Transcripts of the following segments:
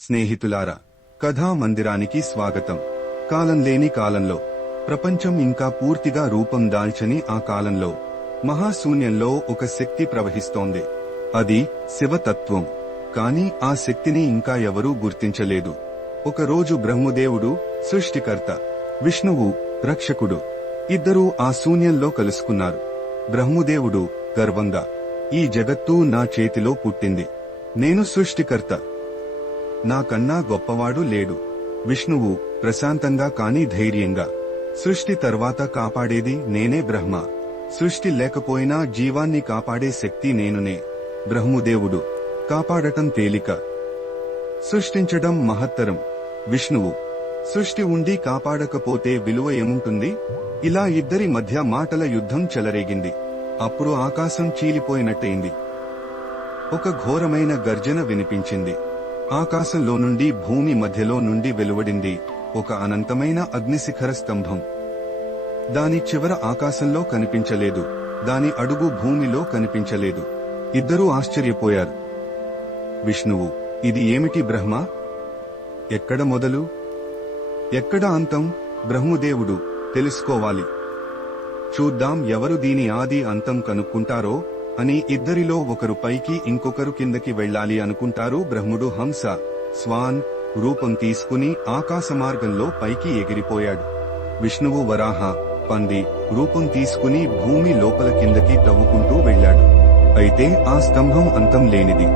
స్నేహితులారా, కథా మందిరానికి స్వాగతం. కాలం లేని కాలంలో, ప్రపంచం ఇంకా పూర్తిగా రూపం దాల్చని ఆ కాలంలో మహాశూన్యంలో ఒక శక్తి ప్రవహిస్తోంది. అది శివతత్వం. కాని ఆ శక్తిని ఇంకా ఎవరూ గుర్తించలేదు. ఒకరోజు బ్రహ్మదేవుడు, సృష్టికర్త, విష్ణువు, రక్షకుడు, ఇద్దరూ ఆ శూన్యంలో కలుసుకున్నారు. బ్రహ్మదేవుడు గర్వంగా, ఈ జగత్తు నా చేతిలో పుట్టింది. నేను సృష్టికర్త. నాకన్నా గొప్పవాడు లేడు. విష్ణువు ప్రశాంతంగా కాని ధైర్యంగా, సృష్టి తర్వాత కాపాడేది నేనే బ్రహ్మ. సృష్టి లేకపోయినా జీవాన్ని కాపాడే శక్తి నేనునే. బ్రహ్మదేవుడు, కాపాడటం తేలిక, సృష్టించడం మహత్తరం. విష్ణువు, సృష్టి ఉండి కాపాడకపోతే విలువ ఏముంటుంది? ఇలా ఇద్దరి మధ్య మాటల యుద్ధం చెలరేగింది. అప్పుడు ఆకాశం చీలిపోయినట్టయింది. ఒక ఘోరమైన గర్జన వినిపించింది. ఆకాశంలో నుండి భూమి మధ్యలో నుండి వెలువడింది ఒక అనంతమైన అగ్నిశిఖర స్తంభం. దాని చివర ఆకాశంలో కనిపించలేదు, దాని అడుగు భూమిలో కనిపించలేదు. ఇద్దరూ ఆశ్చర్యపోయారు. విష్ణువు, ఇది ఏమిటి బ్రహ్మ? ఎక్కడ మొదలు, ఎక్కడ అంతం? బ్రహ్మదేవుడు, తెలుసుకోవాలి. చూద్దాం ఎవరు దీని ఆది అంతం కనుక్కుంటారో అని. ఇద్దరిలో ఒకరు పైకి, ఇంకొకరు కిందకి వెళ్లాలి అనుకుంటారు. బ్రహ్ముడు హంస, స్వాన్ రూపం తీసుకుని ఆకాశ మార్గంలో పైకి ఎగిరిపోయాడు. విష్ణువు వరాహ, పంది రూపం తీసుకుని భూమి లోపల కిందకి తవ్వుకుంటూ వెళ్లాడు. అయితే ఆ స్తంభం అంతం లేనిది.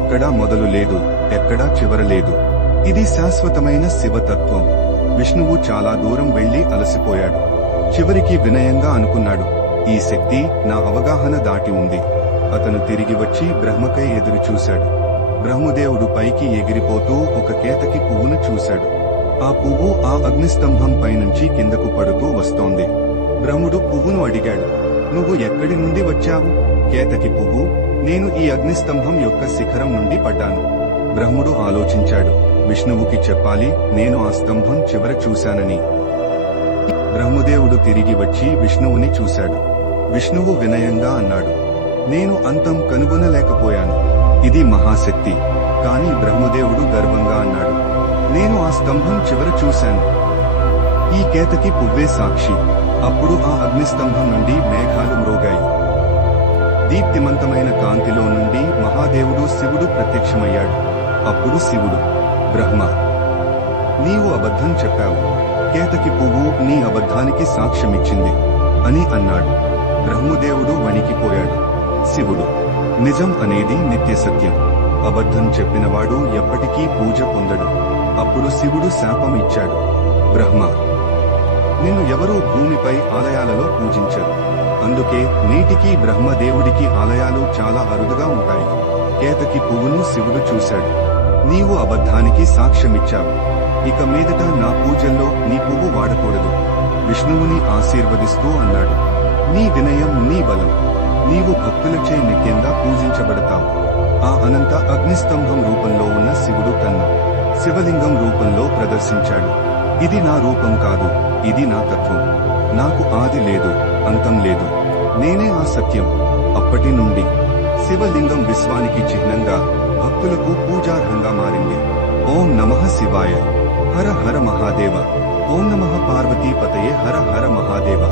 ఎక్కడా మొదలు లేదు, ఎక్కడా చివర లేదు. ఇది శాశ్వతమైన శివతత్వం. విష్ణువు చాలా దూరం వెళ్లి అలసిపోయాడు. చివరికి వినయంగా అనుకున్నాడు, ఈ శక్తి నా అవగాహన దాటి ఉంది. అతను తిరిగి వచ్చి బ్రహ్మకై ఎదురు చూశాడు. బ్రహ్మదేవుడు పైకి ఎగిరిపోతూ ఒక కేతకి పువ్వును చూశాడు. ఆ పువ్వు ఆ అగ్నిస్తంభం పైనుంచి కిందకు పడుతూ వస్తోంది. బ్రహ్ముడు పువ్వును అడిగాడు, నువ్వు ఎక్కడి నుండి వచ్చావు? కేతకి పువ్వు, నేను ఈ అగ్నిస్తంభం యొక్క శిఖరం నుండి పడ్డాను. బ్రహ్ముడు ఆలోచించాడు, విష్ణువుకి చెప్పాలి నేను ఆ స్తంభం చివర చూశానని. బ్రహ్మదేవుడు తిరిగి వచ్చి విష్ణువుని చూశాడు. విష్ణువు వినయంగా అన్నాడు, నేను అంతం కనుగొనలేకపోయాను. ఇది మహాశక్తి. కాని బ్రహ్మదేవుడు గర్వంగా అన్నాడు, నేను ఆ స్తంభం చివర చూశాను. ఈ కేతకి పువ్వే సాక్షి. అప్పుడు ఆ అగ్నిస్తంభం నుండి మేఘాలు మ్రోగాయి. దీప్తిమంతమైన కాంతిలో నుండి మహాదేవుడు శివుడు ప్రత్యక్షమయ్యాడు. అప్పుడు శివుడు, బ్రహ్మ, నీవు అబద్ధం చెప్పావు. కేతకి పువ్వు నీ అబద్ధానికి సాక్ష్యమిచ్చింది అని అన్నాడు. బ్రహ్మదేవుడు వణికిపోయాడు. శివుడు, నిజం అనేది నిత్య సత్యం. అబద్ధం చెప్పినవాడు ఎప్పటికీ పూజ పొందడు. అప్పుడు శివుడు శాపం ఇచ్చాడు, బ్రహ్మ, నిన్ను ఎవరూ భూమిపై ఆలయాలలో పూజించరు. అందుకే నేటికీ బ్రహ్మదేవుడికి ఆలయాలు చాలా అరుదుగా ఉంటాయి. కేతకి పువ్వును శివుడు చూశాడు. నీవు అబద్ధానికి సాక్ష్యమిచ్చావు. ఇక మీదట నా పూజల్లో నీ పువ్వు వాడకూడదు. విష్ణువుని ఆశీర్వదిస్తూ అన్నాడు, నీ వినయం నీ బలం. నీవు భక్తులచే నిత్యంగా పూజించబడతావు. ఆ అనంత అగ్నిస్తంభం రూపంలో ఉన్న శివుడు తన్ను శివలింగం రూపంలో ప్రదర్శించాడు. ఇది నా రూపం కాదు, ఇది నా తత్వం. నాకు ఆది లేదు, అంతం లేదు. నేనే ఆ సత్యం. అప్పటి నుండి శివలింగం విశ్వానికి చిహ్నంగా, భక్తులకు పూజార్హంగా మారింది. ఓం నమః శివాయ. హర హర మహాదేవ. ఓం నమః పార్వతీపతయే. హర హర మహాదేవ.